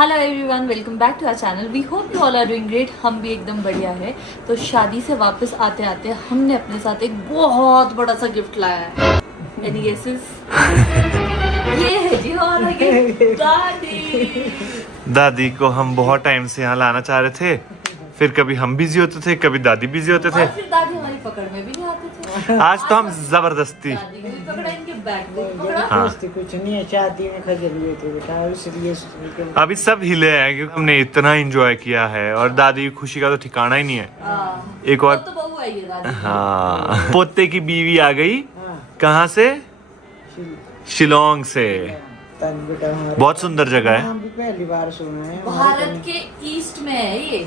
Hello everyone, welcome back to our channel. We hope you all are doing great. हम भी एकदम बढ़िया है। तो शादी से वापस आते आते हमने अपने साथ एक बहुत बड़ा सा गिफ्ट लाया है। Any guesses? ये है जी हमारा गिफ्ट, दादी। दादी को हम बहुत टाइम से यहाँ लाना चाह रहे थे, फिर कभी हम बिजी होते थे, कभी दादी बिजी होते थे। और फिर दादी हमारी पकड़ में भी नहीं आते थे। आज तो हम जबरदस्ती दादी को भी पकड़ा, इनके बैग को भी पकड़ा। हाँ। कुछ नहीं है, शादी में खजल हुए थे बेटा, इसलिए अभी सब हिले हैं क्योंकि हमने इतना एंजॉय किया है और दादी की खुशी का तो ठिकाना ही नहीं है। एक और तो बहू आई है दादी। हाँ, पोते की बीवी आ गई। हाँ। कहाँ से? शिलोंग से। बेटा बहुत सुंदर जगह है। हम भी पहली बार सुना है। भारत के ईस्ट में है ये।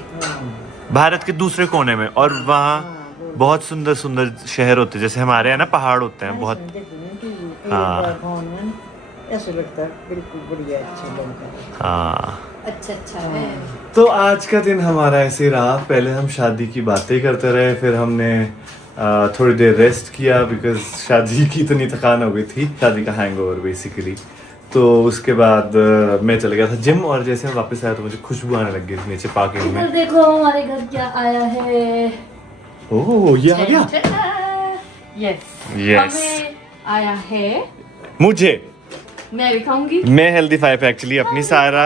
भारत के दूसरे कोने में, और वहाँ बहुत सुंदर सुंदर शहर होते हैं, जैसे हमारे यहाँ ना पहाड़ होते हैं बहुत। हाँ। ऐसे लगता है बिल्कुल बढ़िया, अच्छा लगता है। हाँ, अच्छा है। तो आज का दिन हमारा ऐसे रहा। पहले हम शादी की बातें करते रहे, फिर हमने थोड़ी देर रेस्ट किया बिकॉज शादी की इतनी थकान हो गई थी, शादी का हैंगओवर बेसिकली। तो उसके बाद मैं चला गया था जिम, और जैसे मैं वापस आया तो मुझे खुशबू आने लग गई थी नीचे पार्किंग में। देखो हमारे घर क्या आया है। ओह, ये आ गया। यस। यस, हमें आया है। मुझे मैं भी खाऊंगी। मैं हेल्दी फाइव पे एक्चुअली अपनी सारा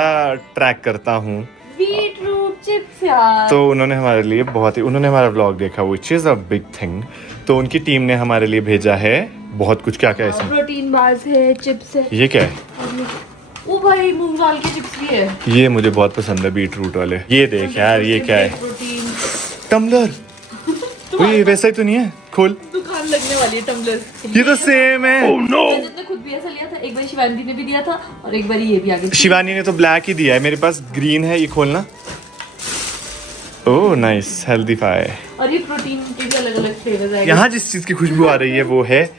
ट्रैक करता हूँ। बीट रूट चिप्स यार। तो उन्होंने हमारे लिए उन्होंने हमारा व्लॉग देखा, which is a big thing. तो उनकी टीम ने हमारे लिए भेजा है बहुत कुछ। क्या क्या है इसमें? प्रोटीन बार्स है, चिप्स है। ये क्या है? ओ भाई, मूंग दाल के चिप्स भी है। ये मुझे बहुत पसंद है, बीट रूट वाले। ये देख यार, ये क्या है? Protein tumbler. ये वैसा ही तो नहीं है? खोल। दुकान लगने वाली है टम्बलर। ये तो सेम है। Oh, no! मैंने खुद भी ऐसा लिया था। एक बार शिवानी ने भी दिया था और एक बार ये भी आ गया। शिवानी ने तो ब्लैक ही दिया है, मेरे पास ग्रीन है। ये खोलना। Oh nice, healthify. और ये प्रोटीन के भी अलग अलग फ्लेवर्स आएंगे। यहाँ जिस चीज की खुशबू आ रही है वो है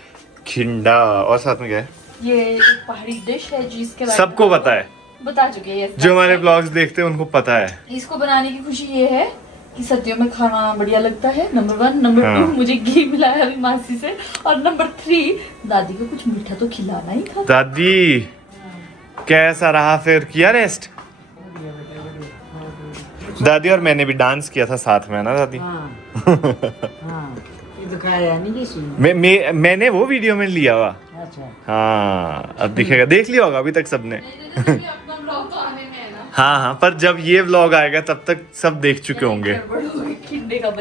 खिंडा, और साथ में क्या है? ये एक पहाड़ी डिश है जिसके बारे में सबको पता है, बता चुके हैं। जो हमारे ब्लॉग्स देखते हैं उनको पता है। इसको बनाने की खुशी ये है कि सर्दियों में खाना बढ़िया लगता है, नंबर 1। नंबर 2, मुझे घी मिलाया अभी मासी से। और नंबर 3, दादी को कुछ मीठा तो खिलाना ही था। दादी कैसा रहा फिर? किया रेस्ट? दादी और मैंने भी डांस किया था साथ में ना दादी। हाँ। हाँ। ये दिखाया नहीं किसी ने। मैंने वो वीडियो में लिया हुआ। अच्छा। हाँ, अब दिखेगा। देख लिया होगा अभी तक सबने। हाँ हाँ, पर जब ये व्लॉग आएगा तब तक सब देख चुके होंगे।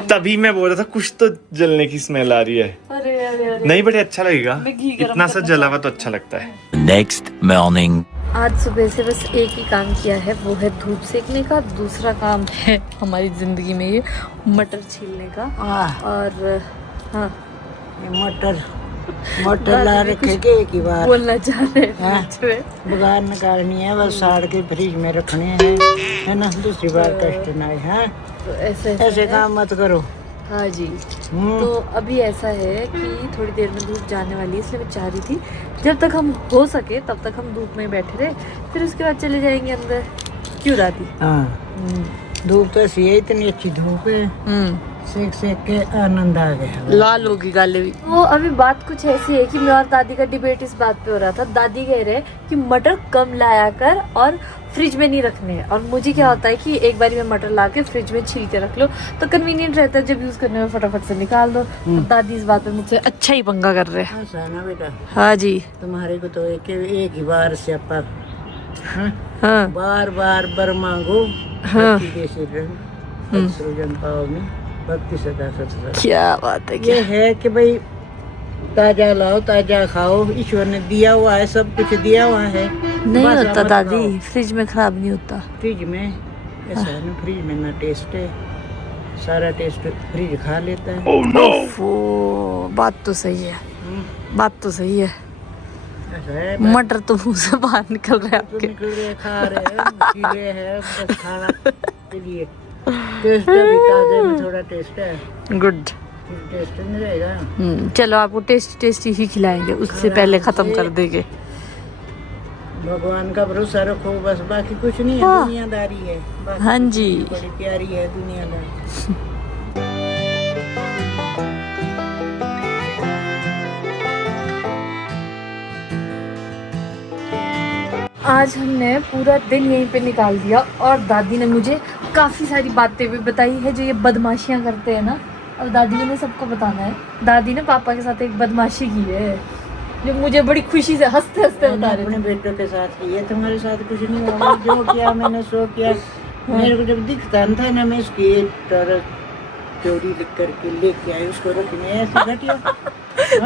तभी मैं बोल रहा था कुछ तो जलने की स्मेल आ रही है। अरे अरे अरे, नहीं बट अच्छा लगेगा, मैं घी गरम इतना सा करना जला हुआ तो अच्छा लगता है। Next morning. आज सुबह से बस एक ही काम किया है, वो है धूप सेकने का। दूसरा काम है हमारी जिंदगी में ये मटर छीलने का। और हाँ, ये मटर ला रखे के एक ही बार बोलना चाह रहे हैं। बगार निकालनी है, बस साड़ के फ्रिज में रखने हैं, है ना। दूसरी बार टेस्ट ना है। तो ऐसे ऐसे है। काम मत करो। हाँ जी। तो अभी ऐसा है कि थोड़ी देर में धूप जाने वाली है, इसलिए मैं चाह रही थी जब तक हम हो सके तब तक हम धूप में बैठे रहे, फिर उसके बाद चले जाएंगे अंदर। क्यों दादी? हाँ, धूप तो ऐसी है, इतनी अच्छी धूप है, सेक सेक के आनंद आ गया। लाल होगी गाले भी। वो अभी बात कुछ ऐसी है कि मैं और दादी का डिबेट इस बात पे हो रहा था। दादी कह रहे कि मटर कम लाया कर और फ्रिज में नहीं रखने हैं, और मुझे क्या होता है कि एक बारी में मटर ला के फ्रिज में छील के रख लो तो कन्वीनियंट रहता है, जब यूज करने में फटाफट से निकाल दो। दादी इस बात पे मुझसे अच्छा ही पंगा कर रहे हैं। ऐसा है ना बेटा, हाँ जी। तुम्हारे को तो एक ही बार से अपन हाँ बार बार बर मांगो। हाँ। सृजन पाओगे, भक्ति सदा सदा। क्या बात है। ये है कि भाई ताजा लाओ, ताजा खाओ। ईश्वर ने दिया हुआ है, सब कुछ दिया हुआ है। नहीं बस होता मत दादी, खाओ। फ्रिज में खराब नहीं होता। फ्रिज में ऐसा है ना, फ्रिज में ना टेस्ट है, सारा टेस्ट फ्रिज खा लेता है। वो बात तो सही है, बात तो सही है। ऐसा है, मटर तो मुंह से बाहर निकल रहे हैं तो आपके। निकल रहे, खा रहे हैं, पी रहे हैं, बस खाना के लिए। टेस्ट अभी ताजे में थोड़ा टेस्ट है, गुड। टेस्ट नहीं रहेगा। चलो आपको टेस्टी ही खिलाएंगे, उससे पहले खत्म कर देंगे। भगवान का भरोसा रखो बस, बाकी कुछ नहीं है। हाँ। दुनियादारी है। बाकी हाँ जी। बड़ी प्यारी है दुनियादारी। आज हमने पूरा दिन यहीं पे निकाल दिया और दादी ने मुझे काफ़ी सारी बातें भी बताई है जो ये बदमाशियाँ करते हैं ना। और दादी ने सबको बताना है। दादी ने पापा के साथ एक बदमाशी की है जो मुझे बड़ी खुशी से हंसते हंसते बता रहे अपने बेटों के साथ किया, तुम्हारे साथ कुछ नहीं हुआ। जो किया मैंने सो किया। मेरे को जब दिखता था ना, मैं उसकी एक तरह चोरी लिख करके लेके आई, उसको रखने ऐसे घटिया।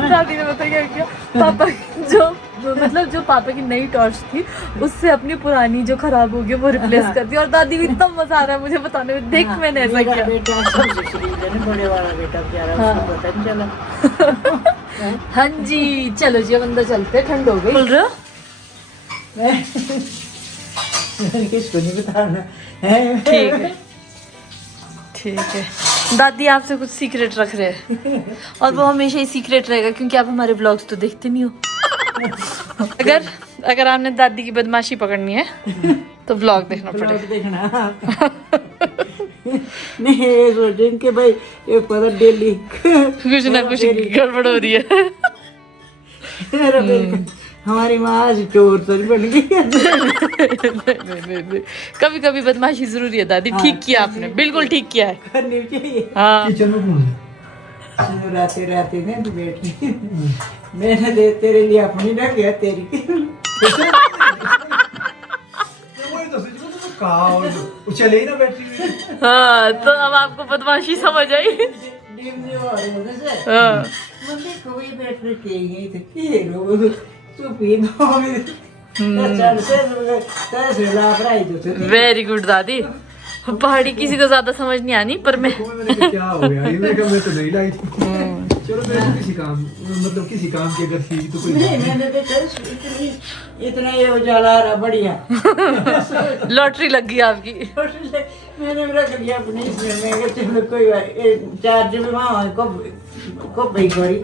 दादी ने बताया क्या पापा जो मतलब जो पापा की नई टॉर्च थी उससे अपनी पुरानी जो खराब हो गई वो रिप्लेस कर दी। और दादी को इतना मजा आ रहा है मुझे बताने में। देख मैंने ऐसा मेरा किया। बेटा सबसे शरीफ है ना, बड़े वाला बेटा प्यारा, उसको पता नहीं चला। हाँ जी चलो जी अब अंदर चलते, ठंड हो गई। बोल रहे हो किसको नहीं बताना। ठीक है ठीक है। दादी आपसे कुछ सीक्रेट रख रहे हैं और वो हमेशा ही सीक्रेट रहेगा क्योंकि आप हमारे ब्लॉग्स तो देखते नहीं हो। अगर आपने दादी की बदमाशी पकड़नी है तो ब्लॉग देखना पड़ेगा। देखना नहीं, ये सोचें कि भाई ये पता डेली कुछ ना कुछ गड़बड़ हो रही है। हमारी माँ आज चोर तो नहीं बन गई। नहीं। कभी कभी बदमाशी जरूरी है दादी। ठीक किया आपने, बिल्कुल ठीक किया है। करनी चाहिए। हाँ राते राते ने तू बैठी, मैंने दे तेरे लिए अपनी रख गया तेरी। चले ही ना बैटरी। हाँ तो अब आपको बदमाशी समझ आई। हाँ वेरी गुड दादी। पहाड़ी किसी को ज्यादा समझ नहीं आनी पर मैं क्या हो गया, मैं तो नहीं लाई थी। चलो मैं किसी काम किसी काम की अगर थी तो कोई नहीं, मैंने देखा इतना ये उजाला आ रहा बढ़िया। लॉटरी लग गई आपकी। मैंने भी रख लिया अपने इसमें। मैं कहा चलो कोई चार्ज में वहाँ को भाई थोड़ी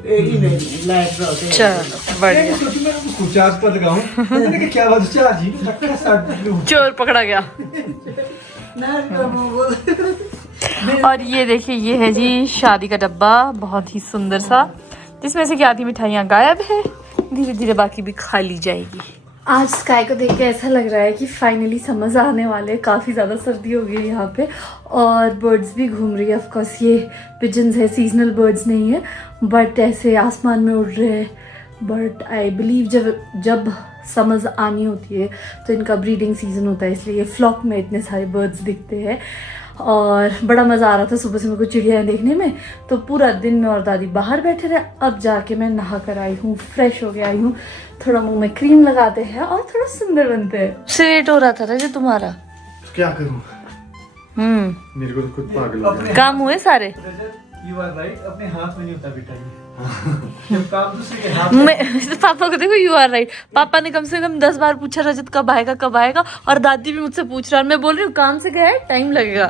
लाइट रहते। चलो बढ़िया। सोचू मैं उसको चार्ज पर लगाऊं, मैंने कहा क्या बात है, चार्ज ही नहीं रखा, साथ चोर पकड़ा गया। और ये देखिए ये है जी शादी का डब्बा, बहुत ही सुंदर सा, जिसमें से क्या आधी मिठाइयाँ गायब है। धीरे धीरे बाकी भी खा ली जाएगी। आज स्काई को देख के ऐसा लग रहा है कि फाइनली समझ आने वाले। काफ़ी ज़्यादा सर्दी हो गई है यहाँ पे और बर्ड्स भी घूम रही है। ऑफ कोर्स ये पिजन्स है, सीजनल बर्ड्स नहीं है बट ऐसे आसमान में उड़ रहे हैं। बट आई बिलीव जब समझ आनी होती है तो इनका ब्रीडिंग सीजन होता है, इसलिए फ्लॉक में इतने सारे बर्ड्स दिखते हैं। और बड़ा मज़ा आ रहा था सुबह से मेरे को चिड़िया देखने में। तो पूरा दिन मैं और दादी बाहर बैठे रहे। अब जाके मैं नहा कर आई हूँ, फ्रेश हो गया आई हूँ, थोड़ा मुंह में क्रीम लगाते हैं और थोड़ा सुंदर बनते हैं। सेट हो रहा था ना जो तुम्हारा। क्या करूं, मेरे को तो खुद पागल हो गया। काम हुए सारे। You are right, अपने हाथ में नहीं होता बेटा ये। जब काम दूसरे के हाथ मैं पापा को देखो, यू आर राइट। पापा ने कम से कम 10 बार पूछा रजत कब आएगा और दादी भी मुझसे पूछ रहा है। मैं बोल रही हूँ काम से गया है, टाइम लगेगा।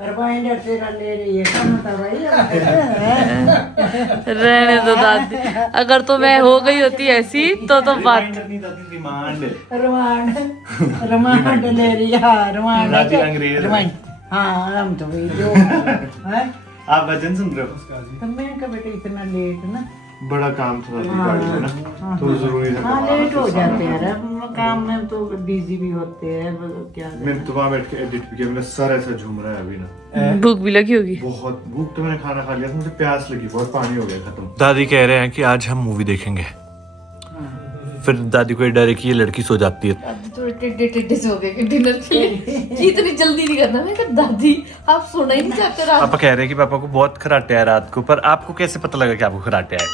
रिमाइंडर तेरा ले रही है, कौन होता भाई? रहने दो दादी, अगर तो मैं हो गई होती ऐसी तो बात। रिमांड ले रही है। हाँ रिमांड दादी अंग्रेज है। रिमांड। हाँ हम तो वही जो हैं। आप भजन सुन रहे हो? तो मैं का बेटा इतना लेट ना, बड़ा काम था गाड़ी में ना, तो जरूरी था। हाँ लेट हो जाते हैं यार, काम में तो बिजी भी होते हैं। क्या मैंने तो वहाँ बैठ के एडिट भी किया, मेरा सर ऐसा झूम रहा है अभी ना। भूख भी लगी होगी बहुत भूख, तो मैंने खाना खा लिया था, मुझे प्यास लगी बहुत, पानी हो गया खत्म। दादी कह रहे हैं कि आज हम मूवी देखेंगे। फिर दादी को ये डर है कि ये लड़की सो जाती है। दादी थोड़े टेढ़े से हो गए कि डिनर के लिए कि इतनी जल्दी नहीं करना। मैं कहा दादी आप सोना ही नहीं चाहते रात। पापा कह रहे हैं कि पापा को बहुत खराटे आए रात को, पर आपको कैसे पता लगा कि आपको खराटे आए?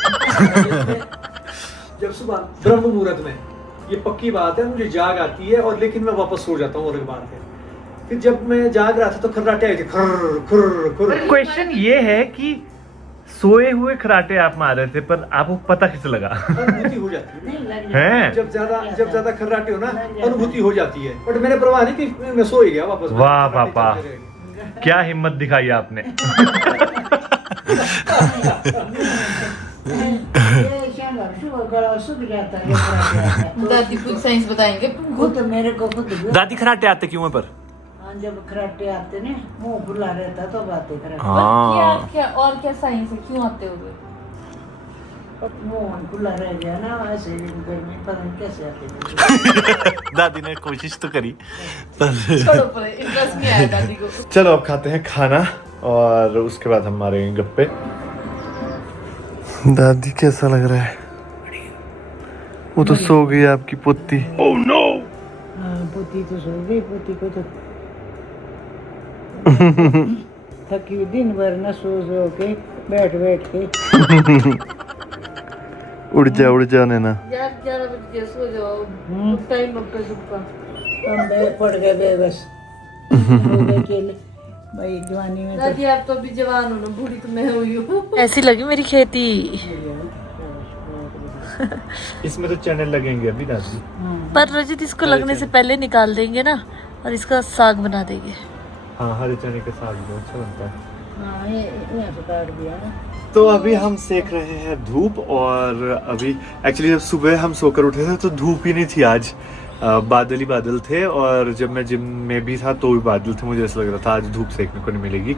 जब सुबह ब्रह्म मुहूर्त में, ये पक्की बात है, मुझे जाग आती है और लेकिन मैं वापस सो जाता हूँ अलग बात है। फिर जब मैं जाग रहा था तो खर्राटे आए थे, खर्र खर्र खर्र। क्वेश्चन ये है कि सोए हुए खराटे आप मार रहे थे, पर आपको पता कैसे लगा? अनुभूति हो जाती है हैं? जब ज्यादा खर्राटे हो ना, अनुभूति हो जाती है। बट मैंने परवाह नहीं कि मैं सो ही गया वापस। वाह पापा, क्या हिम्मत दिखाई आपने। दादी कुछ साइंस बताएंगे खुद मेरे को खुद दादी खराटे आते क्यों है? पर जब खराटे आते ने मुंह खुला रहता तो बातें कर। क्या और क्या साइंस है, क्यों आते होंगे? मोहन खुला रह गया ना, ऐसे गर्मी पता नहीं कैसे आती। दादी ने कोशिश तो करी पर छोड़ो पर इंटरेस्ट नहीं आया दादी को। चलो अब खाते हैं खाना और उसके बाद हम मारेंगे गप्पे। दादी कैसा लग रहा है? वो तो सो गई आपकी पोती। Oh no. हाँ पोती तो सो गई, पोती को तो थकी हुई दिन भर ना सो के बैठ के। उड़ जा नैना। यार 11 बजे सो जाओ, टाइम अब का सुबह। हम पड़ गए बेबस हो गए अकेले भाई जवानी में। दादी आप तो अभी जवान हो ना, बूढ़ी तो मैं हुई हूँ। ऐसी लगी मेरी खेती। इसमें तो चने लगेंगे अभी दादी। पर रजित इसको लगने से पहले निकाल देंगे ना, और इसका साग बना देंगे। हाँ हरे चने के साग भी अच्छा बनता है। हाँ ये यहाँ से काट दिया ना। तो अभी हम सेक रहे हैं धूप, और अभी एक्चुअली जब सुबह हम सोकर उठे थे तो धूप ही नहीं थी आज, बादल ही बादल थे। और जब मैं जिम में भी था तो भी बादल थे, मुझे ऐसा लग रहा था आज धूप सेकने को नहीं मिलेगी।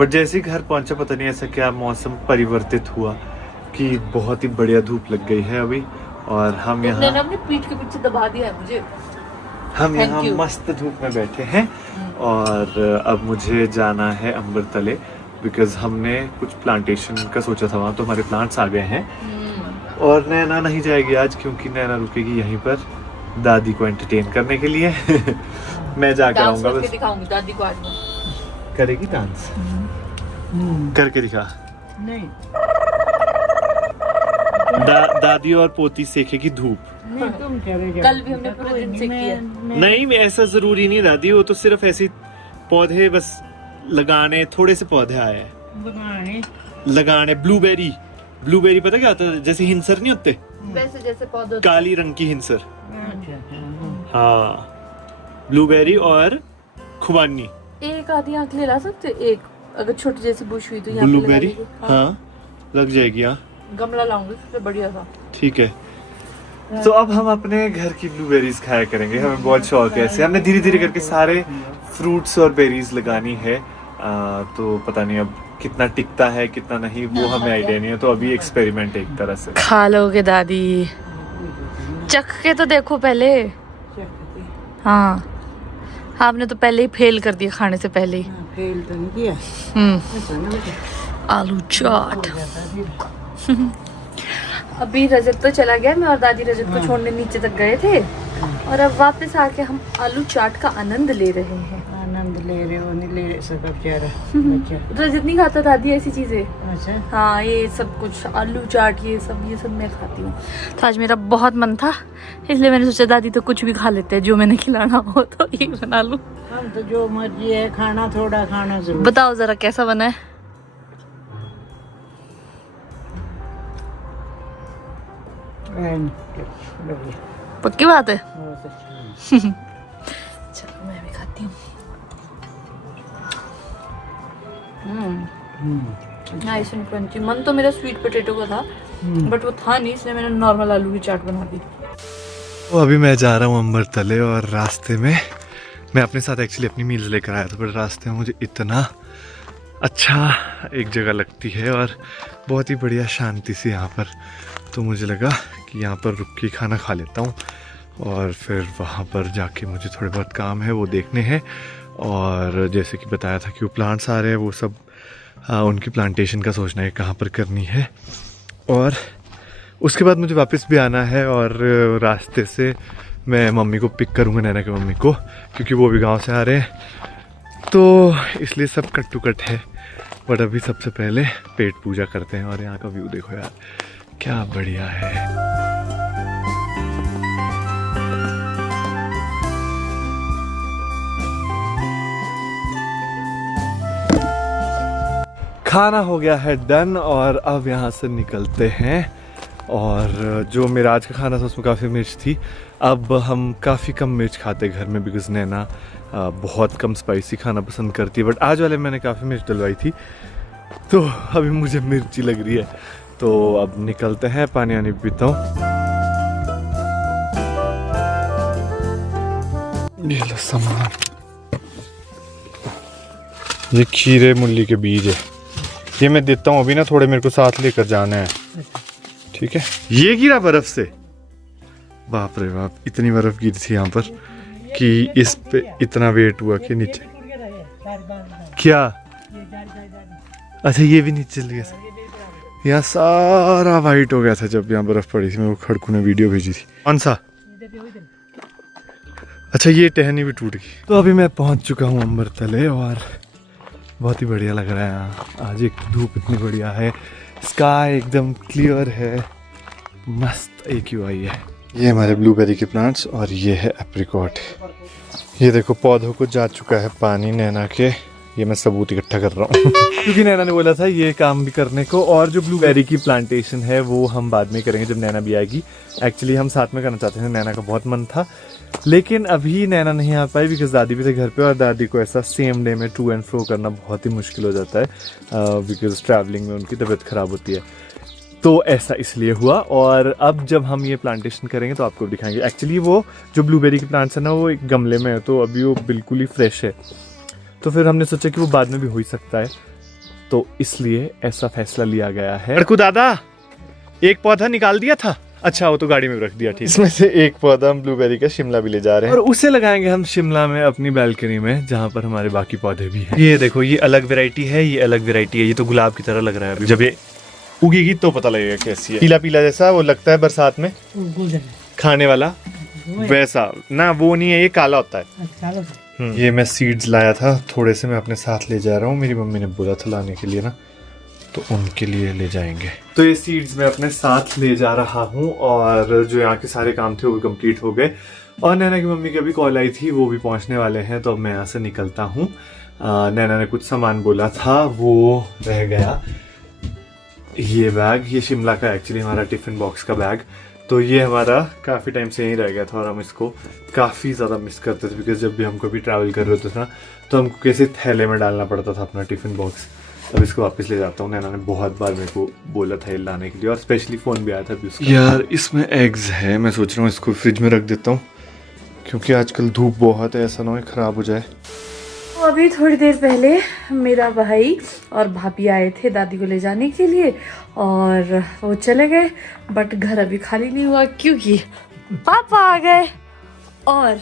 बट जैसे ही घर पहुंचा पता नहीं ऐसा क्या मौसम परिवर्तित हुआ कि बहुत ही बढ़िया धूप लग गई है अभी। और हम यहाँ अपनी पीठ के पीछे दबा दिया है मुझे। हम Thank यहाँ you. मस्त धूप में बैठे हैं और अब मुझे जाना है अम्बरतले, बिकॉज हमने कुछ प्लांटेशन का सोचा था वहाँ, तो हमारे प्लांट्स आ गए हैं। और नैना नहीं जाएगी आज क्योंकि नैना रुकेगी यहीं पर दादी को एंटरटेन करने के लिए। मैं जाकर डांस आऊंगा करके बस। दिखाऊंगी दादी को आज मैं। करेगी डांस? करके दिखा। नहीं दादी और पोती सेकेगी धूप। नहीं तुम चले जाओ। कल भी हमने पूरे दिन से किया। नहीं ऐसा जरूरी नहीं दादी, वो तो सिर्फ ऐसे पौधे बस लगाने, थोड़े से पौधे आए हैं लगाने। ब्लूबेरी पता क्या होता है? जैसे हिंसर नहीं होते, वैसे जैसे पौधे। काली रंग की हिंसर। अच्छा हाँ ब्लूबेरी और खुबानी। एक आधी आंख ले ला सकते हो? एक अगर छोटी जैसी बुश हुई तो यहाँ पे लगा ब्लूबेरी लीजिए। हाँ लग जाएगी। हाँ गमला लाऊंगी उससे बढ़िया था। ठीक है। तो अब हम अपने घर की ब्लूबेरीज खाया करेंगे, हमें बहुत शौक है ऐसे। हमने धीरे धीरे करके सारे फ्रूट्स और बेरीज लगानी है। तो पता नहीं अब कितना टिकता है कितना नहीं, वो हमें आइडिया नहीं है। तो अभी एक्सपेरिमेंट है एक तरह से। खा लोगे दादी? चख के तो देखो पहले। हाँ आपने तो पहले ही फेल कर दिया खाने से पहले ही। फेल तो नहीं किया। ऐसा ना बेटा। आलू चाट। अभी रजत तो चला गया, मैं और दादी रजत को छोड़ने नीचे तक गए थे, और अब वापस आके हम आलू चाट का आनंद ले रहे हैं। आनंद ले रहे हो, नहीं ले सका बेचारा बच्चा। रजत नहीं खाता दादी ऐसी चीजें। अच्छा हाँ ये सब कुछ आलू चाट ये सब मैं खाती हूँ। तो आज मेरा बहुत मन था, इसलिए मैंने सोचा दादी तो कुछ भी खा लेते हैं, जो मैंने खिलाना हो तो ये बना लूँ। हम तो जो मर्जी है खाना, थोड़ा खाना जरूर। बताओ जरा कैसा बना है? पक्की बात है। बहुत अच्छा। चलो मैं भी खाती हूँ। Nice and crunchy. मन तो मेरा स्वीट पोटैटो का था, बट वो था नहीं, इसलिए मैंने नॉर्मल आलू की चाट बना दी। तो अभी मैं जा रहा हूँ अम्बरतले, और रास्ते में मैं अपने साथ एक्चुअली अपनी मील्स लेकर आया था, पर रास्ते में मुझे इतना अच्छा एक जगह लगती है और बहुत ही बढ़िया शांति सी यहाँ पर। तो मुझे लगा कि यहाँ पर रुक के खाना खा लेता हूँ, और फिर वहाँ पर जाके मुझे थोड़े बहुत काम है वो देखने हैं। और जैसे कि बताया था कि वो प्लांट्स आ रहे हैं, वो सब उनकी प्लांटेशन का सोचना है कहाँ पर करनी है। और उसके बाद मुझे वापस भी आना है, और रास्ते से मैं मम्मी को पिक करूँगा, नैना की मम्मी को, क्योंकि वो भी गांव से आ रहे हैं। तो इसलिए सब कट टू कट है। बट अभी सबसे पहले पेट पूजा करते हैं। और यहाँ का व्यू देखो यार, क्या बढ़िया है। खाना हो गया है डन, और अब यहाँ से निकलते हैं। और जो मेरा आज का खाना था उसमें काफ़ी मिर्च थी। अब हम काफ़ी कम मिर्च खाते घर में, बिकॉज नैना बहुत कम स्पाइसी खाना पसंद करती है। बट आज वाले मैंने काफ़ी मिर्च डलवाई थी, तो अभी मुझे मिर्ची लग रही है। तो अब निकलते हैं, पानी वानी पीता हूँ। ये लो सामान, ये खीरे मूली के बीज है, ये मैं देता हूँ अभी ना, थोड़े मेरे को साथ लेकर जाना है। ठीक है, ये गिरा बर्फ से, बाप रे बाप, इतनी बर्फ गिरी थी यहाँ पर कि इस पे इतना वेट हुआ कि नीचे क्या, अच्छा ये भी नीचे चल गया था, यहाँ सारा वाइट हो गया था जब यहाँ बर्फ पड़ी थी। मेरे को खड़कू ने वीडियो भेजी थी। कौन सा? अच्छा ये टहनी भी टूट गई। तो अभी मैं पहुंच चुका हूँ अम्बरतले और बहुत ही बढ़िया लग रहा है यहाँ। आज एक धूप इतनी बढ़िया है, स्काई एकदम क्लियर है, मस्त AQI है। ये हमारे ब्लूबेरी के प्लांट्स और ये है एप्रिकॉट। ये देखो पौधों को जा चुका है पानी नैना के, ये मैं सबूत इकट्ठा कर रहा हूँ क्योंकि नैना ने बोला था ये काम भी करने को। और जो ब्लूबेरी की प्लांटेशन है वो हम बाद में करेंगे जब नैना भी आएगी। एक्चुअली हम साथ में करना चाहते थे, नैना का बहुत मन था, लेकिन अभी नैना नहीं आ पाई बिकॉज दादी भी थे घर पे और दादी को ऐसा सेम डे में टू एंड फ्रो करना बहुत ही मुश्किल हो जाता है बिकॉज ट्रैवलिंग में उनकी तबीयत ख़राब होती है। तो ऐसा इसलिए हुआ। और अब जब हम ये प्लांटेशन करेंगे तो आपको दिखाएंगे। एक्चुअली वो जो ब्लूबेरी के प्लांट्स है ना वो एक गमले में है, तो अभी वो बिल्कुल ही फ्रेश है। तो फिर हमने सोचा कि वो बाद में भी हो ही सकता है, तो इसलिए ऐसा फैसला लिया गया है। लड़कू दादा एक पौधा निकाल दिया था, अच्छा वो तो गाड़ी में रख दिया, ठीक। इसमें से एक पौधा हम ब्लूबेरी का शिमला भी ले जा रहे हैं और उसे लगाएंगे हम शिमला में अपनी बालकनी में जहाँ पर हमारे बाकी पौधे भी हैं। ये देखो ये अलग वैरायटी है, ये अलग वैरायटी है। ये तो गुलाब की तरह लग रहा है अभी, जब ये उगेगी तो पता लगेगा कैसी है। पीला पीला जैसा वो लगता है बरसात में खाने वाला, वैसा ना वो नहीं है, ये काला होता है। ये मैं सीड्स लाया था, थोड़े से मैं अपने साथ ले जा रहा हूँ। मेरी मम्मी ने बोला था लाने के लिए ना, तो उनके लिए ले जाएंगे। तो ये सीड्स मैं अपने साथ ले जा रहा हूँ और जो यहाँ के सारे काम थे वो भी कंप्लीट हो गए। और नैना की मम्मी की अभी कॉल आई थी, वो भी पहुँचने वाले हैं, तो अब मैं यहाँ से निकलता हूँ। नैना ने कुछ सामान बोला था वो रह गया। ये बैग, ये शिमला का एक्चुअली हमारा टिफिन बॉक्स का बैग, तो ये हमारा काफ़ी टाइम से यहीं रह गया था और हम इसको काफ़ी ज़्यादा मिस करते थे बिकॉज जब भी हम कभी ट्रैवल कर रहे होते थे ना तो हमको किसी थैले में डालना पड़ता था अपना टिफिन बॉक्स। अब इसको वापस ले जाता हूँ। नैना ने बहुत बार मेरे को बोला था ये लाने के लिए और स्पेशली फ़ोन भी आया था अभी उसका। यार इसमें एग्स है, मैं सोच रहा हूँ इसको फ्रिज में रख देता हूँ क्योंकि आजकल धूप बहुत है, ऐसा ना हो ख़राब हो जाए। तो अभी थोड़ी देर पहले मेरा भाई और भाभी आए थे दादी को ले जाने के लिए और वो चले गए, बट घर अभी खाली नहीं हुआ क्योंकि पापा आ गए और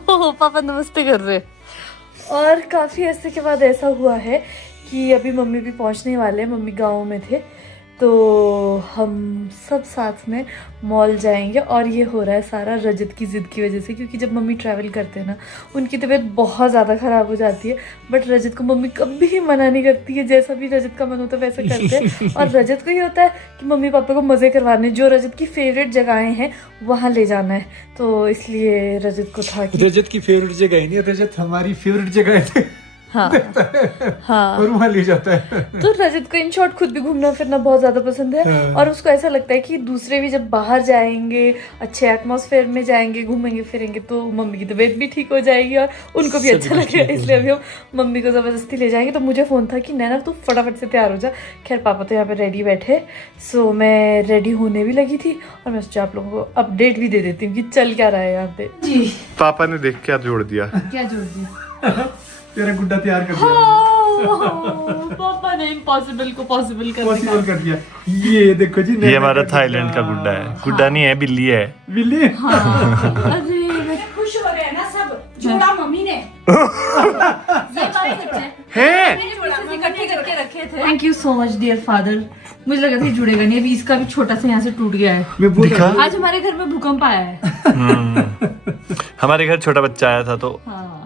पापा नमस्ते कर रहे। और काफ़ी अरसे के बाद ऐसा हुआ है कि अभी मम्मी भी पहुंचने वाले हैं, मम्मी गाँव में थे, तो हम सब साथ में मॉल जाएंगे। और ये हो रहा है सारा रजत की ज़िद की वजह से, क्योंकि जब मम्मी ट्रैवल करते हैं ना उनकी तबीयत बहुत ज़्यादा ख़राब हो जाती है, बट रजत को मम्मी कभी मना नहीं करती है, जैसा भी रजत का मन होता है वैसा करते हैं। और रजत को ये होता है कि मम्मी पापा को मज़े करवाने, जो रजत की फेवरेट जगहें हैं वहाँ ले जाना है, तो इसलिए रजत को था कि रजत की फेवरेट जगह ही नहीं, रजत हमारी फेवरेट जगह है। हाँ हाँ, और वहाँ ले जाता है। तो रजत को इन शॉर्ट खुद भी घूमना फिरना बहुत ज्यादा पसंद है और उसको ऐसा लगता है कि दूसरे भी जब बाहर जाएंगे, अच्छे एटमॉस्फेयर में जाएंगे, घूमेंगे फिरेंगे, तो मम्मी की तबीयत भी ठीक हो जाएगी और उनको भी अच्छा लगेगा। इसलिए अभी हम मम्मी को जबरदस्ती ले जाएंगे। तो मुझे फोन था कि नैना तू फटाफट से तैयार हो जा। खैर पापा तो यहाँ पे रेडी बैठे, सो मैं रेडी होने भी लगी थी और मैं सोचा आप लोगों को अपडेट भी दे देती हूँ कि चल क्या रहा है यहाँ पे। जी पापा ने देख क्या जोड़ दिया, क्या जोड़ दिया? तेरा गुड्डा तैयार कर दिया। पापा ने इम्पॉसिबल को पॉसिबल पॉसिबल कर दिया। ये देखो जी, ये हमारा थाईलैंड का गुड्डा है। गुड्डा नहीं है, बिल्ली है। बिल्ली। अरे खुश हो रहे हैं ना सब, जोड़ा मम्मी ने इकट्ठे करके रखे थे। Thank you so much dear father. मुझे लगा था जुड़ेगा नहीं, अभी इसका भी छोटा सा यहाँ से टूट गया है। दिखा? आज हमारे घर में भूकंप आया है। हमारे घर छोटा बच्चा आया था तो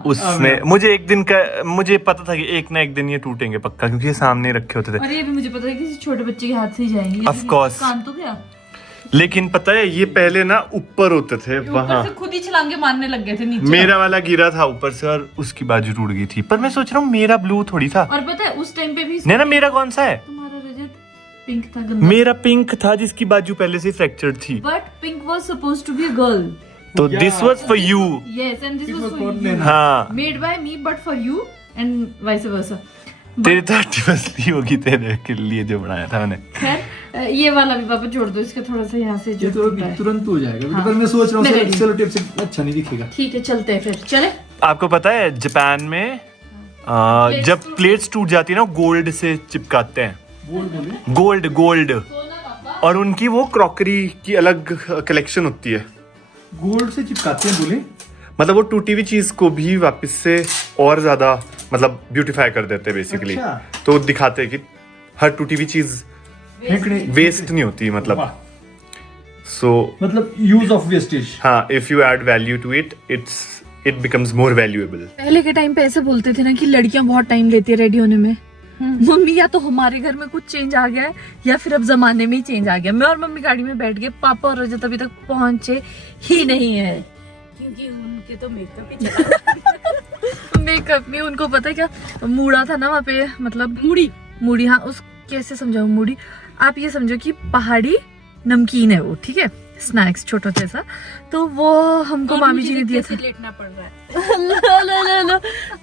उसने मुझे एक दिन का मुझे पता था कि एक ना एक दिन ये टूटेंगे पक्का, क्योंकि ये सामने रखे होते थे। और ये भी मुझे पता है कि छोटे बच्चे के हाथ से ही जाएंगे। Of course। कान तो गया, लेकिन पता है ये पहले ना ऊपर होते थे, वहाँ से खुद ही छलांगे मारने लग गए थे नीचे। मेरा वाला गिरा था ऊपर से और उसकी बाजू टूट गई थी। पर मैं सोच रहा हूँ मेरा ब्लू थोड़ी था। और पता है उस टाइम पे भी नहीं ना, मेरा कौन सा है? तुम्हारा रजत पिंक था, गंदा। मेरा पिंक था जिसकी बाजू पहले से फ्रैक्चर्ड थी। But pink was supposed to be a girl. तो this was for you. Yes and this was for you. हाँ, made by me but for you and vice versa. तेरी तो एक्टिविटी होगी तेरे के लिए जो बनाया था मैंने। खैर ये वाला भी पापा जोड़ दो, इसका थोड़ा सा यहाँ से ये जो तो अभी तुरंत हो जाएगा। पर मैं सोच रहा हूँ मैं सेलो टेप से अच्छा नहीं दिखेगा। ठीक है चलते हैं फिर, चले। आपको पता है जापान में जब प्लेट्स टूट जाती है ना गोल्ड से चिपकाते हैं। गोल्ड गोल्ड और उनकी वो क्रॉकरी की अलग कलेक्शन होती है। गोल्ड से चिपकाते हैं बोले। मतलब वो टूटी हुई चीज को भी वापस से और ज्यादा मतलब ब्यूटीफाई कर देते हैं बेसिकली। अच्छा। तो दिखाते हैं कि हर टूटी हुई चीज फेंकने वेस्ट नहीं होती मतलब। वाह। सो मतलब यूज ऑफ वेस्टेज। हाँ, if you add value to it, it becomes more valuable. पहले के टाइम पे ऐसे बोलते थे ना कि लड़कियां बहुत टाइम लेती है रेडी होने में। मम्मी या तो हमारे घर में कुछ चेंज आ गया है या फिर अब जमाने में ही चेंज आ गया। मैं और मम्मी गाड़ी में बैठ गए, पापा और रजत अभी तक पहुंचे ही नहीं है क्योंकि उनके तो मेकअप ही चला। मेकअप में उनको पता है क्या मूड़ा था ना वहाँ पे, मतलब मूड़ी हाँ, उस कैसे समझाऊं मूड़ी, आप ये समझो कि पहाड़ी नमकीन है वो, ठीक है, स्नैक्स छोटा जैसा। तो वो हमको मामी जी ने दिया था। लेटना पड़ रहा है। ला।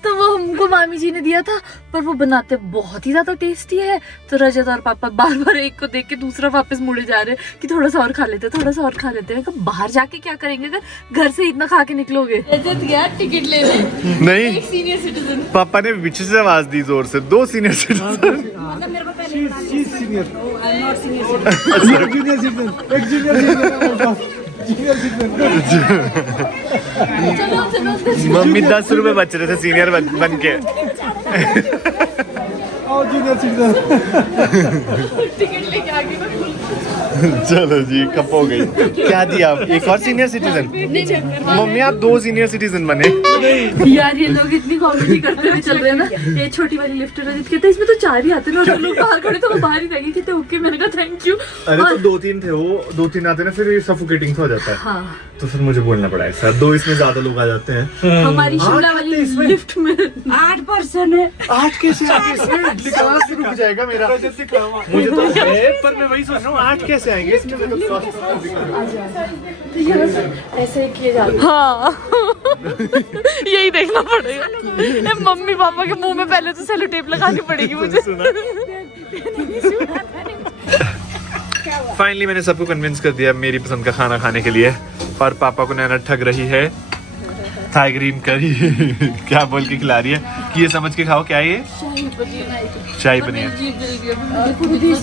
तो वो हमको मामी जी ने दिया था, पर वो बनाते बहुत ही ज्यादा टेस्टी है। तो रजत और पापा बार बार एक को देख के दूसरा वापस मुड़े जा रहे हैं कि थोड़ा सा और खा लेते, थोड़ा सा और खा लेते हैं। बाहर जाके क्या करेंगे अगर घर से इतना खा के निकलोगे। रजत गया टिकट लेने, नहीं, सीनियर सिटीजन। पापा ने पीछे से आवाज दी जोर से, 2 सीनियर सिटीजन। मतलब मेरे को पहले senior I am not senior junior citizen, एक जूनियर सिटीजन। मम्मी 10 रुपए बच रहे थे सीनियर बन के। Junior citizen. टिकट लेके आ गई। चलो जी, कप हो गई। क्या दिया आप? एक और सीनियर सिटीजन? मम्मी आप 2 सीनियर सिटीजन बने। यार ये लोग इतनी कॉमेडी करते हुए चल रहे हैं ना। ये छोटी वाली लिफ्ट रजित कहते इसमें तो 4 ही आते हैं और लोग बाहर खड़े तो वो बाहर ही रहेंगे कहते ओके। मैंने कहा थैंक यू। अरे तो 2-3 थे वो, 2-3 आते ना फिर सफोकेटिंग हो जाता है। हाँ, तो फिर मुझे बोलना पड़ा है सर, 2 इसमें ज्यादा लोग आ जाते हैं। हमारी शिमला वाली लिफ्ट में 8 पर्सन है। 8 कैसे आगे इसमें? निकाल से रुक जाएगा मेरा। मुझे तो है, पर मैं वही सोच रहा हूँ 8 कैसे आएंगे इसमें? तो ये बस ऐसे किए जाते हैं। हाँ यही देखना पड़ेगा। मम्मी पापा के मुंह में पहले तो सेलो टेप लगानी पड़ेगी मुझे। फाइनली मैंने सबको कन्विंस कर दिया मेरी पसंद का खाना खाने के लिए। और पापा को नैना ठग रही है, थाई ग्रीन करी क्या बोल के खिला रही है कि ये समझ के खाओ। क्या है ये? शाही पनीर।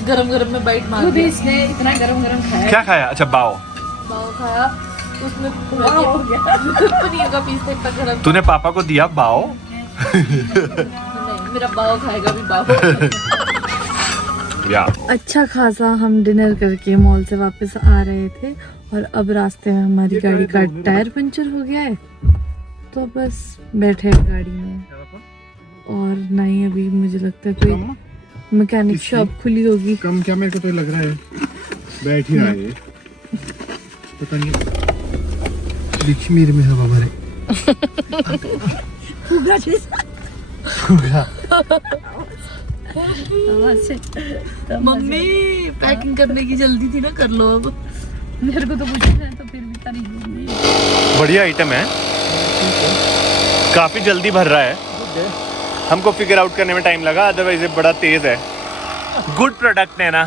गरम गरम में बाइट मार खुद इसने इतना गरम खाया। क्या खाया? अच्छा बाओ खाया, उसमें पनीर का पीस था इतना गरम। तूने पापा को दिया बाओ? नहीं, मेरा बाओ खाएगा भी बाओ। या अच्छा खासा हम डिनर करके मॉल से वापस आ रहे थे और अब रास्ते में हमारी गाड़ी का टायर पंचर हो गया है। तो बस बैठे गाड़ी में और नहीं, अभी मुझे लगता है कोई मैकेनिक शॉप खुली होगी। कम क्या, मेरे को तो लग रहा है बैठ ही रहा है ये। पता नहीं देखिए मेरे में हवा भरे। मम्मी पैकिंग करने की जल्दी थी ना, कर लो अब। मेरे को तो कुछ नहीं है तो फिर भी तारीफ होगी। बढ़िया आइटम है, काफी जल्दी भर रहा है। हमको फिगर आउट करने में टाइम लगा, अदरवाइज ये बड़ा तेज है। गुड प्रोडक्ट है ना।